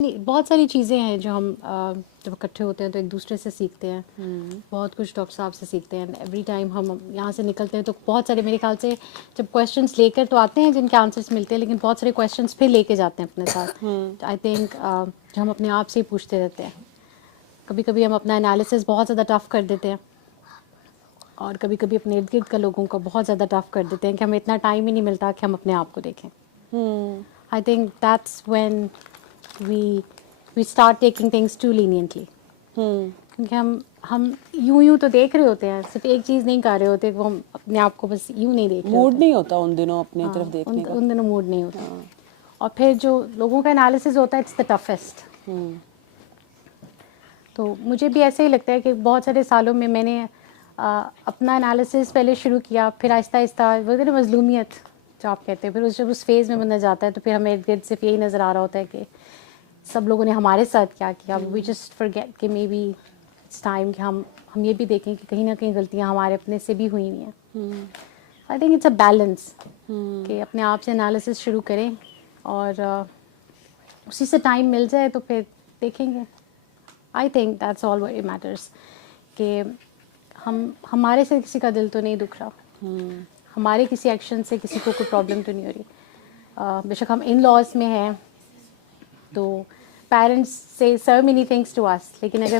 نہیں، بہت ساری چیزیں ہیں جو ہم جب اکٹھے ہوتے ہیں تو ایک دوسرے سے سیکھتے ہیں. بہت کچھ ڈاکٹر صاحب سے سیکھتے ہیں. ایوری ٹائم ہم یہاں سے نکلتے ہیں تو بہت سارے میرے خیال سے جب کویشچنس لے کر تو آتے ہیں جن کے آنسرس ملتے ہیں، لیکن بہت سارے کویشچنس پھر لے کے جاتے ہیں اپنے ساتھ. آئی تھنک جو ہم اپنے آپ سے ہی پوچھتے رہتے ہیں. کبھی کبھی ہم اپنا انالیسس بہت زیادہ ٹف کر دیتے ہیں، اور کبھی کبھی اپنے ارد گرد کا لوگوں کو بہت زیادہ ٹف کر دیتے ہیں کہ ہمیں اتنا ٹائم ہی نہیں ملتا کہ ہم اپنے آپ کو دیکھیں. آئی think that's when we start taking things too leniently. کیونکہ ہم یوں تو دیکھ رہے ہوتے ہیں، صرف ایک چیز نہیں کر رہے ہوتے کہ وہ ہم اپنے آپ کو بس یوں نہیں دیکھ رہے ہوتے. موڈ نہیں ہوتا ان دنوں اپنی ہاں، طرف دیکھنے کا. ان دنوں موڈ نہیں ہوتا. اور پھر جو لوگوں کا انالیسس ہوتا ہے اٹس دا ٹفسٹ. تو مجھے بھی ایسے ہی لگتا ہے کہ بہت سارے سالوں میں نے اپنا انالیسس پہلے شروع کیا، پھر آہستہ آہستہ وہ مظلومیت جو آپ کہتے ہیں، پھر جب اس فیز میں بندہ جاتا ہے تو پھر ہمیں ارد گرد صرف یہی نظر آ رہا ہوتا ہے کہ سب لوگوں نے ہمارے ساتھ کیا کیا. وی جسٹ فرگیٹ کہ مے بی اٹس ٹائم کہ ہم یہ بھی دیکھیں کہ کہیں نہ کہیں غلطیاں ہمارے اپنے سے بھی ہوئی ہوئی ہیں. I think it's a balance کہ اپنے آپ سے انالیسس شروع کریں اور اسی سے ٹائم مل جائے تو پھر دیکھیں گے. I think that's all what matters کہ ہمارے سے کسی کا دل تو نہیں دکھ رہا، ہمارے کسی ایکشن سے کسی کو کوئی پرابلم تو نہیں ہو رہی. بے شک ہم ان لاز میں ہیں تو پیرنٹس سے سو مینی تھنگس ٹو اس، لیکن اگر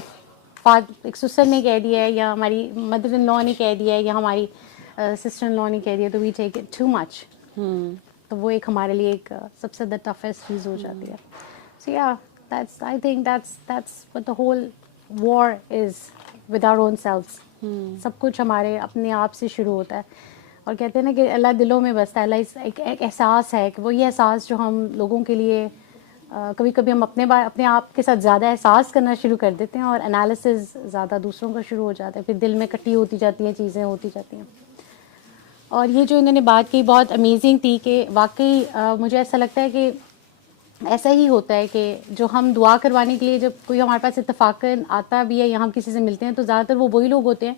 ایک سسر نے کہہ دیا ہے یا ہماری مدر ان لا نے کہہ دیا ہے یا ہماری سسٹر ان لا نے کہہ دیا تو وی ٹیک اٹ ٹو مچ. تو وہ ایک ہمارے لیے ایک سب سے ٹفسٹ چیز ہو جاتی ہے. سو یا that's I think that's what the whole war is with our own selves. سب کچھ ہمارے اپنے آپ سے شروع ہوتا ہے. اور کہتے ہیں نا کہ اللہ دلوں میں بستا ہے. اللہ ایک احساس ہے کہ وہ یہ احساس جو ہم لوگوں کے لیے کبھی کبھی ہم اپنے آپ کے ساتھ زیادہ احساس کرنا شروع کر دیتے ہیں اور انالیسز زیادہ دوسروں کا شروع ہو جاتا ہے. پھر دل میں کٹی ہوتی جاتی ہیں چیزیں ہوتی جاتی ہیں. اور یہ جو انہوں نے بات کی بہت امیزنگ تھی کہ واقعی مجھے ایسا لگتا ہے کہ ایسا ہی ہوتا ہے کہ جو ہم دعا کروانے کے لیے جب کوئی ہمارے پاس اتفاقاً آتا بھی ہے یا ہم کسی سے ملتے ہیں تو زیادہ تر وہ وہی لوگ ہوتے ہیں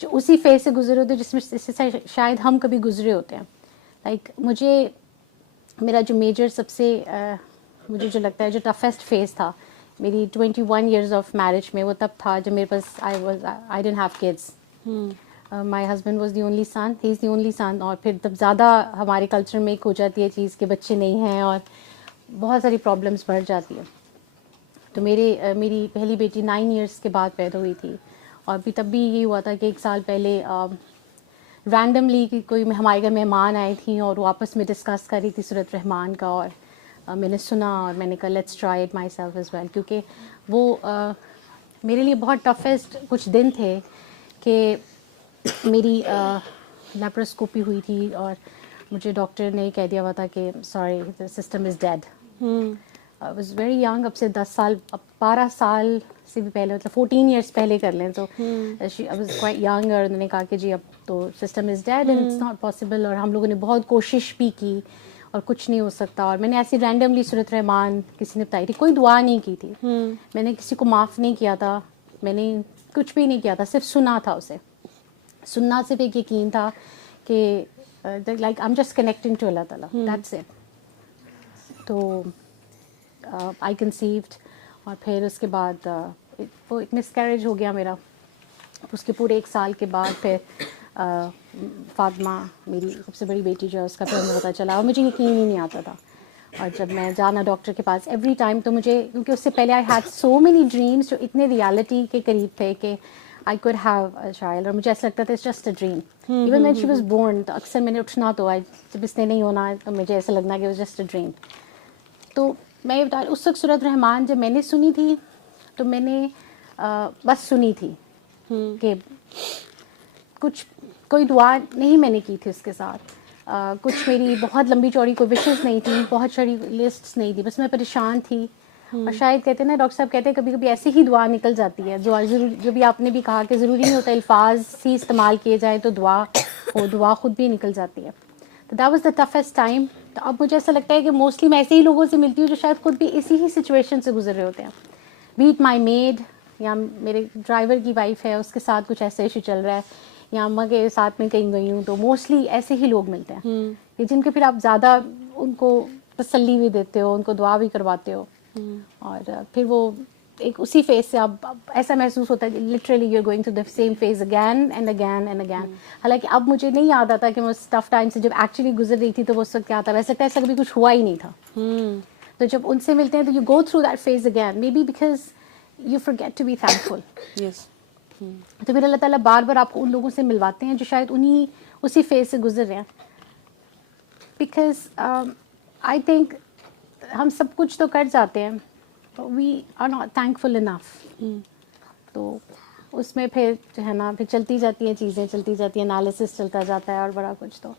جو اسی فیز سے گزرے ہوتے ہیں جس میں شاید ہم کبھی گزرے ہوتے ہیں. لائک مجھے میرا جو میجر سب سے مجھے جو لگتا ہے جو ٹفسٹ فیز تھا میری 21 ایئرز آف میرج میں، وہ تب تھا جب میرے پاس I didn't have kids. My husband was the only son, he is the only son. اور پھر تب زیادہ ہمارے کلچر میں ایک ہو جاتی ہے چیز کہ بچے نہیں ہیں اور بہت ساری پرابلمس بڑھ جاتی ہیں. تو میری پہلی بیٹی 9 ایئرس کے بعد پیدا ہوئی تھی. اور بھی تب بھی یہ ہوا تھا کہ 1 سال پہلے رینڈملی کوئی ہمارے گھر مہمان آئی تھیں اور وہ آپس میں ڈسکس کر رہی تھی سورۃ الرحمن کا، اور میں نے سنا اور میں نے کہا let's try it myself as well. کیونکہ وہ میرے لیے بہت ٹفسٹ کچھ دن تھے کہ میری لیپروسکوپی ہوئی تھی اور مجھے ڈاکٹر نے کہہ دیا ہوا تھا کہ sorry the system is dead. I was very young, اب سے 12 سال سے بھی پہلے، مطلب 14 ایئرس پہلے کر لیں تو آئی واز کوائٹ ینگ. اور انہوں نے کہا کہ جی اب تو system is dead and it's not possible. اور ہم لوگوں نے بہت کوشش بھی کی اور کچھ نہیں ہو سکتا. اور میں نے ایسی رینڈملی سورۃ الرحمن کسی نے بتائی تھی، کوئی دعا نہیں کی تھی، میں نے کسی کو معاف نہیں کیا تھا، میں نے کچھ بھی نہیں کیا تھا، صرف سنا تھا. اسے سننا صرف ایک یقین تھا کہ like I am just connecting to اللہ تعالیٰ، دیٹس اٹ. تو آئی کنسیوڈ اور پھر اس کے بعد وہ ایک مس کیریج ہو گیا میرا. اس کے پورے 1 سال کے بعد پھر فاطمہ میری سب سے بڑی بیٹی جو ہے اس کا پھر ہمیں پتہ چلا اور مجھے یقین ہی نہیں آتا تھا. اور جب میں جانا ڈاکٹر کے پاس ایوری ٹائم تو مجھے، کیونکہ اس سے پہلے I had so many dreams جو اتنے ریالٹی کے قریب تھے کہ I could have a child. اور مجھے ایسا لگتا تھا it's just a dream. Even when she was born تو اکثر میں نے اٹھنا تو جب اس نے نہیں ہونا تو مجھے ایسا لگنا کہ it was just a dream. تو میں اس وقت سورۃ الرحمن جب میں نے سنی تھی تو میں نے بس سنی تھی کہ کوئی دعا نہیں میں نے کی تھی اس کے ساتھ. کچھ میری بہت لمبی چوڑی کوئی وشز نہیں تھی، بہت ساری لسٹس نہیں تھی، بس میں پریشان تھی. اور شاید کہتے ہیں نا ڈاکٹر صاحب کہتے ہیں کبھی کبھی ایسے ہی دعا نکل جاتی ہے. دعا جو بھی آپ نے بھی کہا کہ ضروری نہیں ہوتا الفاظ ہی استعمال کیے جائیں تو دعا خود بھی نکل جاتی ہے. تو that was the toughest time. تو اب مجھے ایسا لگتا ہے کہ موسٹلی میں ایسے ہی لوگوں سے ملتی ہوں جو شاید خود بھی اسی ہی سچویشن سے گزر رہے ہوتے ہیں. بیٹ مائی میڈ یا میرے ڈرائیور کی وائف ہے اس کے ساتھ کچھ ایسا ایشو چل رہا ہے، یا اماں کے ساتھ میں کہیں گئی ہوں. تو موسٹلی ایسے ہی لوگ ملتے ہیں کہ جن کے پھر آپ زیادہ ان کو تسلی بھی دیتے ہو، ان کو دعا بھی کرواتے ہو. اور پھر وہ ایک اسی فیز سے اب ایسا محسوس ہوتا ہے کہ literally you are going to the same phase again and again and again. حالانکہ اب مجھے نہیں یاد آتا کہ میں اس ٹف ٹائم سے جب ایکچولی گزر رہی تھی تو وہ اس وقت کیا تھا. ویسے لگتا ہے ایسا کبھی کچھ ہوا ہی نہیں تھا. تو جب ان سے ملتے ہیں تو you go through that phase again, maybe because you forget to be thankful. تو پھر اللہ تعالیٰ بار بار آپ کو ان لوگوں سے ملواتے ہیں جو شاید اسی فیز سے گزر رہے ہیں. بیکاز آئی تھنک ہم سب کچھ تو کر جاتے ہیں, وی آر ناٹ تھینکفل انف. تو اس میں پھر جو ہے نا پھر چلتی جاتی ہیں چیزیں, چلتی جاتی ہیں, انالیسس چلتا جاتا ہے اور بڑا کچھ. تو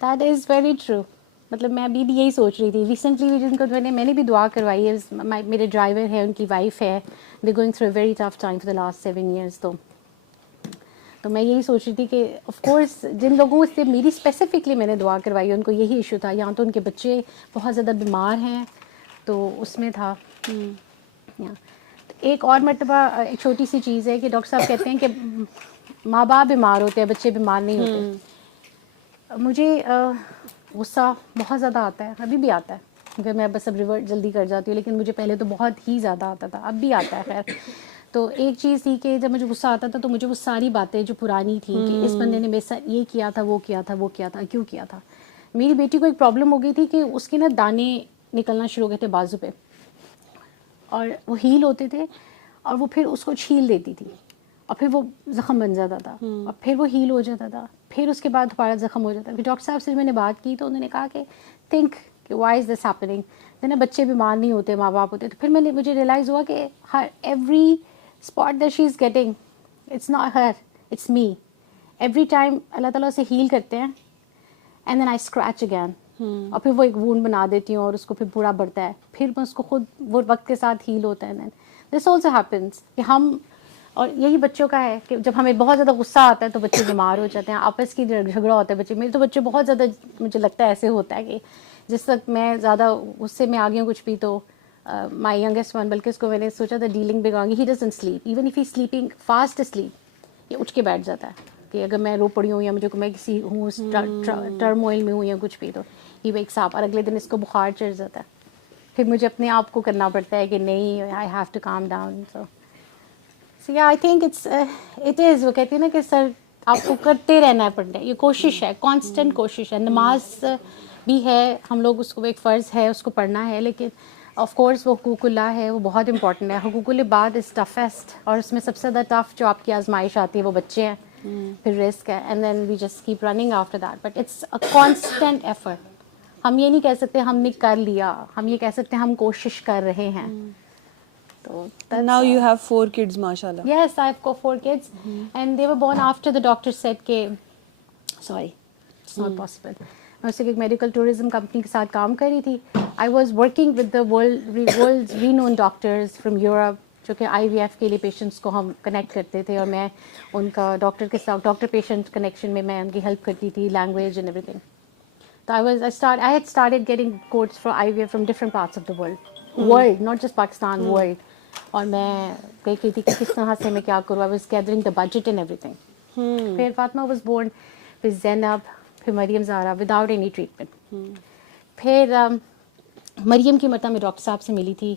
دیٹ از ویری ٹرو. مطلب میں ابھی بھی یہی سوچ رہی تھی ریسنٹلی بھی, جن کو میں نے بھی دعا کروائی ہے. میرے ڈرائیور ہے, ان کی وائف ہے, they going through a very tough time for the last 7 years. تو میں یہی سوچ رہی تھی کہ آف کورس جن لوگوں سے میری اسپیسیفکلی میں نے دعا کروائی ہے ان کو یہی ایشو تھا, یا تو ان کے بچے بہت زیادہ بیمار ہیں تو اس میں تھا. ایک اور مرتبہ ایک چھوٹی سی چیز ہے کہ ڈاکٹر صاحب کہتے ہیں کہ ماں باپ بیمار ہوتے ہیں, بچے بیمار نہیں ہوتے. مجھے غصہ بہت زیادہ آتا ہے, ابھی بھی آتا ہے, کیونکہ میں بس اب ریورٹ جلدی کر جاتی ہوں, لیکن مجھے پہلے تو بہت ہی زیادہ آتا تھا, اب بھی آتا ہے. خیر, تو ایک چیز تھی کہ جب مجھے غصہ آتا تھا تو مجھے وہ ساری باتیں جو پرانی تھیں کہ اس بندے نے میرے ساتھ یہ کیا تھا, وہ کیا تھا, وہ کیا تھا, کیوں کیا تھا. میری بیٹی کو ایک پرابلم ہو گئی تھی کہ اس کے نا دانے نکلنا شروع ہو گئے تھے بازو پہ, اور وہ ہیل ہوتے تھے, اور وہ پھر اس کو چھیل دیتی تھی, اور پھر وہ زخم بن جاتا تھا, اور پھر وہ ہیل ہو جاتا تھا, پھر اس کے بعد دوبارہ زخم ہو جاتا تھا. پھر ڈاکٹر صاحب سے میں نے بات کی تو انہوں نے کہا کہ تھنک کہ وائی از دس ہیپننگ. نا بچے بیمار نہیں ہوتے, ماں باپ ہوتے. تو پھر مجھے ریئلائز ہوا کہ ہر every spot that she is getting, it's not her, it's me. Every time اللہ تعالیٰ اسے ہیل کرتے ہیں, and then I scratch again, اور پھر وہ ایک وونڈ بنا دیتی ہوں اور اس کو پھر پورا بڑھتا ہے, پھر میں اس کو خود وہ وقت کے ساتھ ہیل ہوتا ہے. دین دس آلسو ہیپنس کہ ہم, اور یہی بچوں کا ہے کہ جب ہمیں بہت زیادہ غصہ آتا ہے تو بچے بیمار ہو جاتے ہیں, آپس کی جھگڑا ہوتا ہے بچے. میرے تو بچے بہت زیادہ, مجھے لگتا ہے ایسے ہوتا ہے کہ جس وقت میں زیادہ غصے میں آ گئی ہوں کچھ بھی, تو مائی ینگسٹ ون, بلکہ اس کو میں نے سوچا تھا dealing big angry, he doesn't sleep even if he sleeping fast asleep, یہ اٹھ کے بیٹھ جاتا ہے کہ اگر میں رو پڑی ہوں یا مجھے میں کسی ہوں ٹرموئل میں ہوں یا کچھ بھی, تو ہی ویکس اپ, اور اگلے دن اس کو بخار چڑھ جاتا ہے. پھر مجھے اپنے آپ کو کرنا پڑتا ہے کہ نہیں, I have to calm down. So یا آئی تھنک اٹ از, وہ کہتی ہے نا کہ سر آپ کو کرتے رہنا پڑتا ہے, یہ کوشش ہے, کانسٹنٹ کوشش ہے. نماز بھی ہے, ہم لوگ اس کو ایک فرض ہے, اس کو پڑھنا ہے, لیکن آف کورس وہ حقوق اللہ ہے, وہ بہت امپورٹنٹ ہے. حقوق العباد از ٹفیسٹ, اور اس میں سب سے زیادہ ٹف جو آپ کی آزمائش آتی ہے وہ بچے ہیں, پھر رسک ہے, and then we just keep running after that. But it's a constant effort. ہم یہ نہیں کہہ سکتے ہم نے کر لیا, ہم یہ کہہ سکتے ہم کوشش کر رہے ہیں. تو now you have 4 kids, mashallah. Yes, I've got 4 kids, and they were born after the doctor said کہ sorry, it's not possible. میں اس ایک میڈیکل ٹورزم کمپنی کے ساتھ کام کر رہی تھی. I was working with the world's renowned doctors from Europe, جو کہ آئی وی ایف کے لیے پیشنٹس کو ہم کنیکٹ کرتے تھے, اور میں ان کا ڈاکٹر کے ساتھ ڈاکٹر پیشنٹ کنیکشن میں ان کی ہیلپ کرتی تھی, لینگویج اینڈ ایوری تھنگ. تو I had started getting quotes for IVF from different parts of the world, not just Pakistan, world. اور میں دیکھ رہی تھی کہ کس طرح سے میں کیا کروں. I was gathering the budget and everything. پھر فاطمہ was born, پھر زینب, پھر مریم زہرا without any treatment. پھر مریم کی مرتبہ میں ڈاکٹر صاحب سے ملی تھی.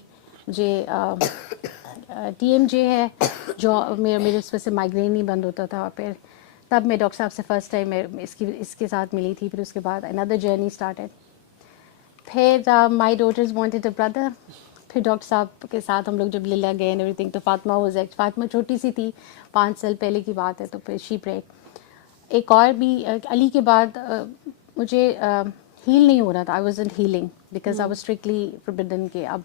مجھے TMJ ہے جو میرے اس وجہ سے مائگرین نہیں بند ہوتا تھا, پھر تب میں ڈاکٹر صاحب سے فرسٹ ٹائم میں اس کے ساتھ ملی تھی. پھر اس کے بعد another journey started. پھر my daughters wanted a brother. پھر ڈاکٹر صاحب کے ساتھ ہم لوگ جب لیلا گئے اینڈ ایوری تھنگ, تو فاطمہ چھوٹی سی تھی, 5 سال پہلے کی بات ہے, تو پھر شی پریڈ. ایک اور بھی علی کے بعد مجھے ہیل نہیں ہو رہا تھا. I wasn't healing because I was strictly forbidden کہ اب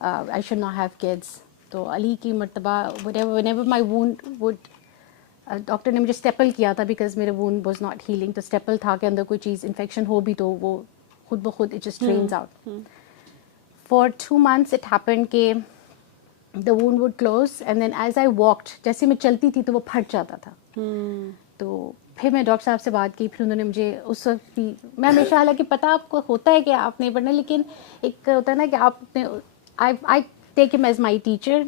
I should not have kids. تو علی کی مرتبہ whenever my wound would, doctor نے مجھے اسٹیپل کیا تھا بیکاز میرے وونڈ واز ناٹ ہیلنگ. تو اسٹیپل تھا کہ اندر کوئی چیز انفیکشن ہو بھی تو وہ خود بخود it just drains out. For 2 months it happened کہ the wound would close, and then as I walked, جیسے میں چلتی تھی تو وہ پھٹ جاتا تھا. تو پھر میں ڈاکٹر صاحب سے بات کی. پھر انہوں نے مجھے اس وقت بھی, میں ہمیشہ حالانکہ پتہ آپ کو ہوتا ہے کہ آپ نہیں پڑھنا, لیکن ایک ہوتا ہے نا کہ آپ نے, I take him as my teacher.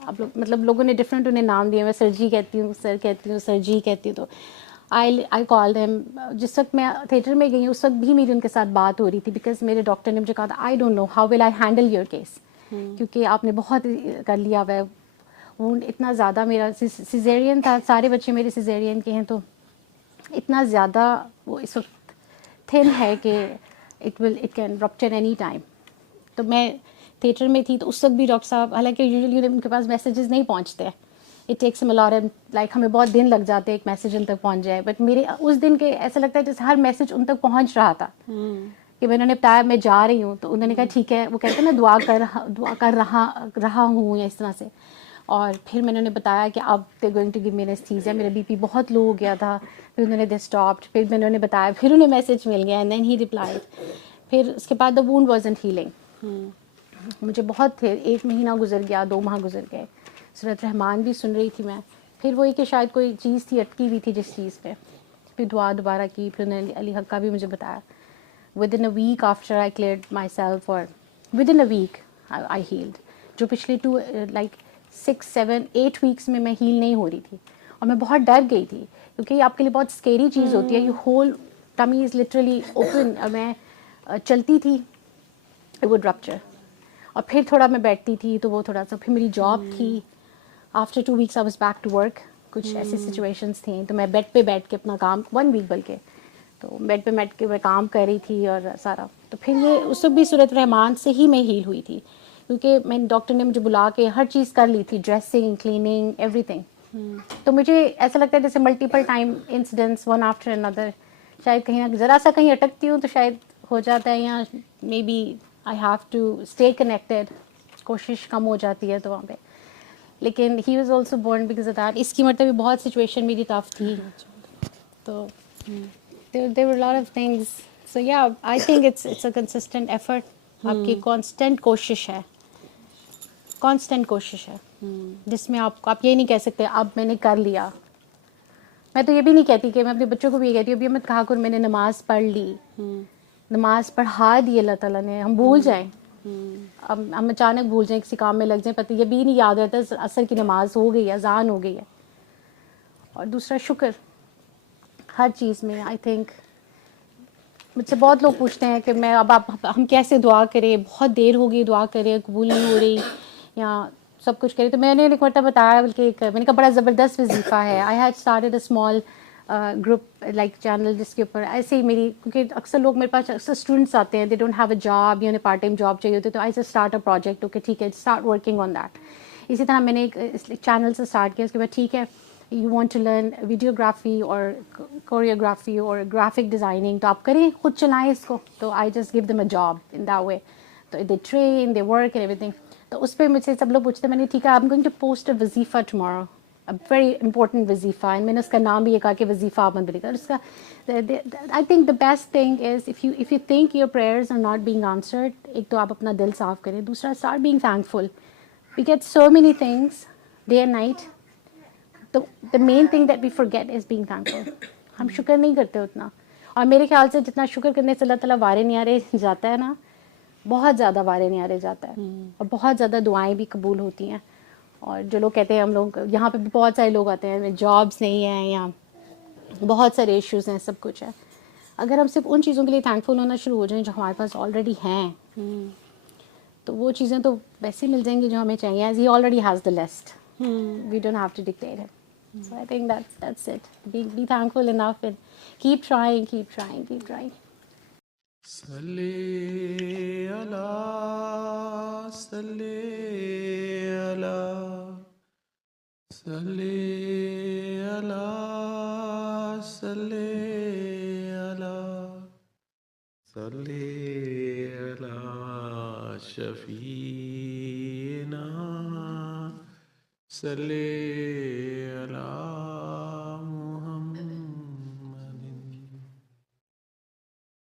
آپ لوگ مطلب لوگوں نے ڈفرینٹ انہیں نام دیے, میں سر جی کہتی ہوں, سر کہتی ہوں, سر جی کہتی ہوں. تو آئی کال دیم. جس وقت میں تھیٹر میں گئی اس وقت بھی میری ان کے ساتھ بات ہو رہی تھی, بیکاز میرے ڈاکٹر نے مجھے کہا تھا I don't know how will I handle your case, کیونکہ آپ نے بہت کر لیا ہوا ہے. وہ اتنا زیادہ میرا سیزیرین تھا, سارے بچے میرے سیزیرین کے ہیں, تو اتنا زیادہ وہ اس وقت تھن ہے کہ it can rupture any time. تو میں تھیٹر میں تھی تو اس وقت بھی ڈاکٹر صاحب, حالانکہ یوزلی ان کے پاس میسیجز نہیں پہنچتے, it takes M A like ہمیں بہت دن لگ جاتے ایک میسیج ان تک پہنچ جائے, بٹ میرے اس دن کے ایسا لگتا ہے جیسے ہر میسیج ان تک پہنچ رہا تھا. کہ میں نے بتایا میں جا رہی ہوں, تو انہوں نے کہا ٹھیک ہے, وہ کہتے ہیں نا دعا کر رہا ہوں یا اس طرح سے. اور پھر میں نے بتایا کہ اب دے گوئنگ ٹو گیو می انیستھیزیا, میرا بی پی بہت لو ہو گیا تھا. پھر انہوں نے دے اسٹاپڈ, پھر میں نے بتایا, پھر انہیں میسیج مل گیا, اینڈ دین ہی ریپلائڈ. پھر اس کے بعد دا وونڈ وازنٹ ہیلنگ. مجھے بہت تھے, 1 مہینہ گزر گیا, 2 ماہ گزر گئے. سورۃ رحمان بھی سن رہی تھی میں, پھر وہی کہ شاید کوئی چیز تھی اٹکی ہوئی تھی جس چیز پہ. پھر دعا دوبارہ کی, پھر انہوں نے علی حق کا بھی مجھے بتایا. Within a week after I cleared myself, اور within a week I held. جو پچھلے 6, 7, 8 ویکس میں ہیل نہیں ہو رہی تھی, اور میں بہت ڈر گئی تھی, کیونکہ یہ آپ کے لیے بہت اسکیری چیز ہوتی ہے. You whole tummy is literally open. اور میں چلتی تھی, اٹ وڈ رپچر. اور پھر تھوڑا میں بیٹھتی تھی تو وہ تھوڑا سا, پھر میری جاب تھی. After 2 weeks I was back to work. کچھ ایسی سچویشنس تھیں, تو میں بیڈ پہ بیٹھ کے اپنا کام, 1 ویک بلکہ, تو بیڈ پہ بیٹھ کے میں کام کر رہی تھی اور سارا. تو پھر یہ اس وقت بھی سورۃ رحمان سے ہی میں ہیل ہوئی تھی, کیونکہ میں ڈاکٹر نے مجھے بلا کے ہر چیز کر لی تھی, ڈریسنگ, کلیننگ, ایوری تھنگ. تو مجھے ایسا لگتا ہے جیسے multiple time incidents one after اندر, شاید کہیں ذرا سا کہیں اٹکتی ہوں تو شاید ہو جاتا ہے, یا maybe I have to stay connected, کوشش کم ہو جاتی ہے تو وہاں پہ. لیکن he was also born because of that. اس کی مرتبہ بہت سچویشن میری ٹف تھی, تو there were a lot of things. So yeah, I think it's a consistent effort. آپ کی کانسٹنٹ کوشش ہے, کانسٹنٹ کوشش ہے, جس میں آپ یہ نہیں کہہ سکتے اب میں نے کر لیا. میں تو یہ بھی نہیں کہتی, کہ میں اپنے بچوں کو بھی یہ کہتی ہوں, ابھی مت کہا کر میں نے نماز پڑھ لی, نماز پڑھا دی اللہ تعالیٰ نے. ہم بھول جائیں, اب ہم اچانک بھول جائیں, کسی کام میں لگ جائیں, پتہ یہ بھی نہیں یاد رہتا عصر کی نماز ہو گئی ہے, اذان ہو گئی ہے. اور دوسرا شکر ہر چیز میں. آئی تھنک مجھ سے بہت لوگ پوچھتے ہیں کہ میں اب ہم کیسے دعا کریں, بہت دیر ہو گئی دعا کریں, قبول نہیں ہو رہی, یا سب کچھ کریں. تو میں نے ایک مرتبہ بتایا, بلکہ میں نے کہا بڑا زبردست وظیفہ ہے. I had started a small group like channel, جس کے اوپر ایسے ہی میری, کیونکہ اکثر لوگ میرے پاس اکثر اسٹوڈنٹس آتے ہیں, they don't have a job, یا انہیں پارٹ ٹائم جاب چاہیے ہوتی ہے, تو I just start a project. Okay ٹھیک ہے, اسٹارٹ ورکنگ آن دیٹ. اسی طرح میں نے ایک چینل سے اسٹارٹ کیا. اس کے بعد ٹھیک ہے, you want to learn videography اور کوریوگرافی اور گرافک ڈیزائننگ, تو آپ کریں, خود چلائیں اس کو. تو I just gave them a job in that way. تو they train, they work and ایوری تھنگ. تو اس پہ مجھ سے سب لوگ پوچھتے ہیں, میں نے ٹھیک ہے, I am going to post a وظیفہ ٹمارو, اے ویری امپورٹنٹ وظیفہ. اینڈ میں نے اس کا نام بھی یہ کہا کہ وظیفہ آپ مت بلیے. اس کا I think the best thing is if you think your prayers are not being answered, ایک تو آپ اپنا دل صاف کریں, دوسرا start being thankful. We get so many things day and night. تو the main thing that we forget is being thankful. ہم شکر نہیں کرتے اتنا, اور میرے خیال سے جتنا شکر کرنے سے اللہ تعالیٰ وارے نیارے جاتا ہے نا, بہت زیادہ وارے نیارے جاتا ہے, اور بہت زیادہ دعائیں بھی قبول ہوتی ہیں. اور جو لوگ کہتے ہیں, ہم لوگ یہاں پہ بھی بہت سارے لوگ آتے ہیں, جابس نہیں ہیں یا بہت سارے ایشوز ہیں, سب کچھ ہے. اگر ہم صرف ان چیزوں کے لیے تھینکفل ہونا شروع ہو جائیں جو ہمارے پاس آلریڈی ہیں, تو وہ چیزیں تو ویسے مل جائیں گی جو ہمیں چاہیے. As he already has the list, we don't have to dictate it. So I think that's it. Be thankful enough and keep trying. صلی اللہ صلی اللہ صلی اللہ صلی اللہ صلی اللہ شفیعنا صلی اللہ